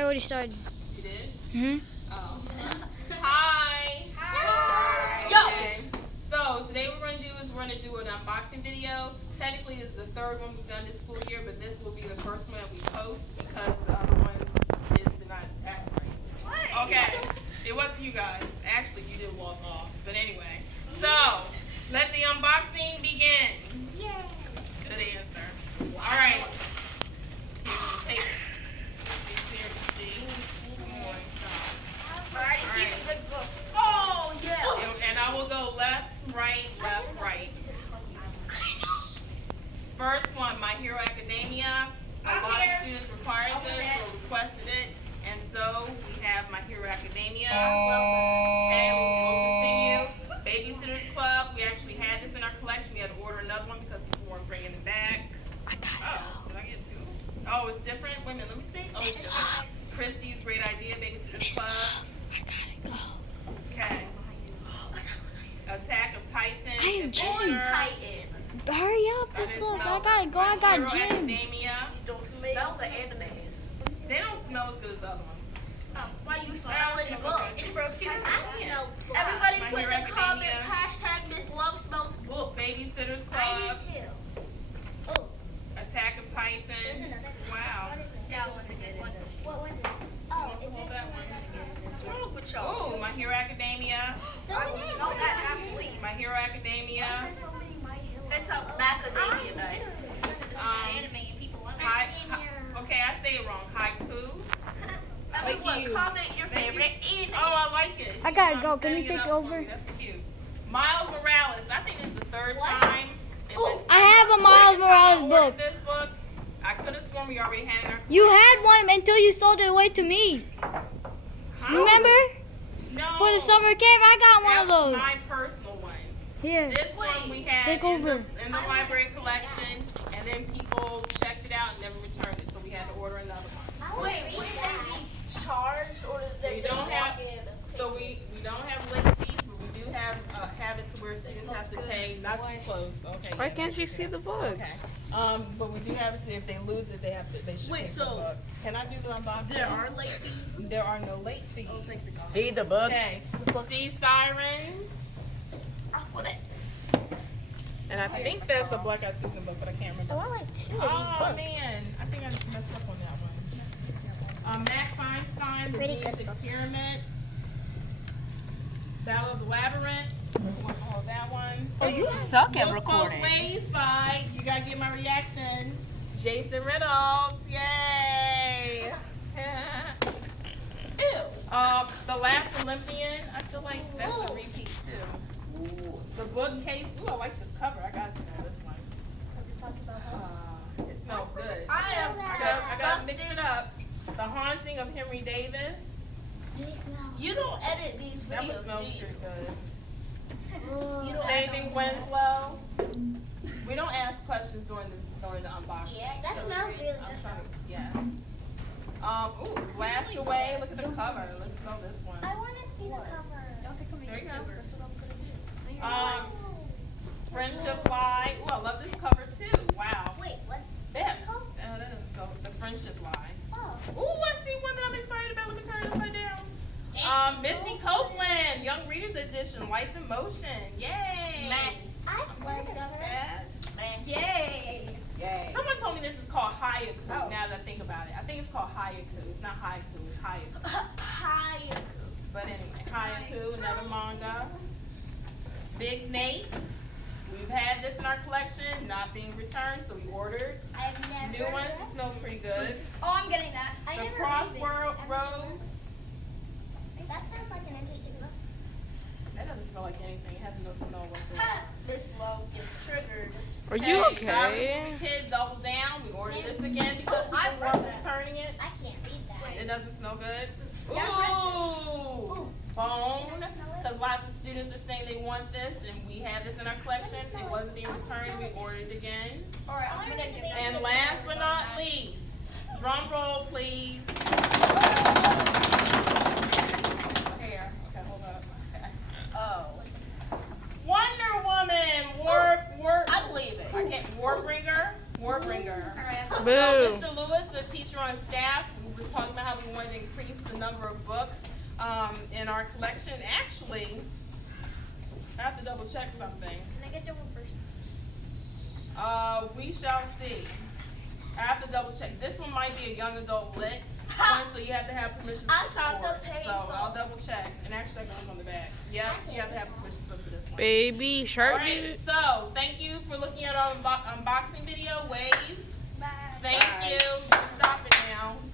I already started. You did? Mm-hmm. Oh. Hi. Hi. Okay. So today what we're going to do is we're going to do an unboxing video. Technically this is the third one we've done this school year, but this will be the first one that we post because the other ones kids did not act right. Okay. It wasn't you guys. Actually, you did walk off. But anyway. So, let the unboxing begin. Yay. Good answer. All right. Here's the paper. I already see some good books. Oh, yeah. And I will go left, right, left, right. First one, My Hero Academia. A lot of students required this or requested it. And so we have My Hero Academia. Okay, we'll continue. Babysitter's Club. We actually had this in our collection. We had to order another one because people weren't bringing it back. I got it. Oh, did I get two? Oh, it's different? Wait a minute, let me see. Oh, it's different. Christie's Great Idea, Babysitter's Club. I gotta go. Okay. Attack of Titans. I have Adventure. Titan. Hurry up, That this is look. I Malcolm. gotta go. I got Hero gym. Academia. You don't smell the animes. They don't smell as good as the other ones. Why you smell it in the book? Okay. It's for kids. Yeah. Everybody My put in Hero the comments, Academia. hashtag Miss Love Smells Book. Babysitter's I Club. do too. Oh. Attack of Titans. Wow. That one's a good one. What was it? Oh, is it that one? What's wrong with y'all? Oh, My Hero Academia. I will smell that halfway. My Hero Academia. It's a macadamia night. Um, okay, I say it wrong. Haiku. Everyone comment your favorite anime. Oh, I like it. I gotta I'm go. Can you setting it take up for over? me. That's cute. Miles Morales. I think this is the third What? time. Oh, I have a Miles Morales book. This book. I could have sworn we already had it in our You had one until you sold it away to me. Huh? Remember? No. For the summer camp, I got one That of was those. my personal one. Here. This one we had Take in over. the library collection, and then people checked it out and never returned it, so we had to order another one. Wait, would they be charged or does they We just don't walk have- in? So we don't have late fees, but we do have it to where students have to pay, not too close. Okay. Why yeah, can't you see the books? Okay. But we do have it to, if they lose it, they should Wait, pay for the so book. Can I do the unboxing? There are late fees? There are no late fees. Read the books. Okay. Sea Sirens. I want it. And I think that's a Black Eyed Susan book, but I can't remember. I like two Oh man, I think I messed up on that one. Max Einstein, The Pretty Genius good book. Experiment, Battle of the Labyrinth. Oh, that one. Oh, you suck at Look Both recording. Ways by, you gotta get my reaction, Jason Reynolds. Yay! Ew. The Last Olympian. I feel like that's a repeat too. The bookcase. Ooh, I like this cover. I gotta smell this one. It smells good. I gotta mix it up. The Haunting of Henry Davis. You don't edit these That one videos, smells do you? pretty good. You don't Saving Winslow. We don't ask questions during the unboxing. Yeah, That smells really I'm good. trying to, yes. Ooh, Blast Away. Look at the cover. Let's smell this one. I want to see the cover. There you go. Friendship Lie. Ooh, I love this cover too. Wow. Wait, what? Yeah. It's called? That is called The Friendship Lie. Oh. Ooh, I see one that I'm excited about. Let me turn it upside down. Misty Copeland, Young Readers Edition, Life in Motion. Yay! I I'm glad we got that. Yay. Yay. Someone told me this is called haiku. Now that I think about it, I think it's called haiku. It's not haiku. It's haiku. Hi. But anyway, haiku, another manga. Big Nate's. We've had this in our collection, not being returned, so we ordered I've never. new ones. It smells pretty good. Oh, I'm getting that. I The never Crossroads. That sounds like an interesting book. That doesn't smell like anything. It has no smell whatsoever. Miss Love gets triggered. Are you Sorry, okay? Kids Double Down. We ordered this again because I've people read weren't that. returning it. I can't read that. It doesn't smell good. Yeah, I've Ooh, Bone. Because lots of students are saying they want this, and we have this in our collection. It wasn't being returned. We ordered it again. Alright, I'm gonna get that. And last but not least, drum roll, please. Here. Okay, hold up. Okay. Oh. Wonder Woman. War. I believe it. I can't. Warbringer. Alright. Boo. Mr. Lewis, the teacher on staff. half, we were talking about how we wanted to increase the number of books in our collection. Actually, I have to double check something. Can I get the one first? We shall see. I have to double check. This one might be a young adult lit one, so you have to have permission to I saw store the it. paper. So I'll double check. And actually, that goes on the back. Yep, you have to have permission slip for this one. Baby shark. Alright, so thank you for looking at our unboxing video. Wave. Bye. Thank you. Stop it now.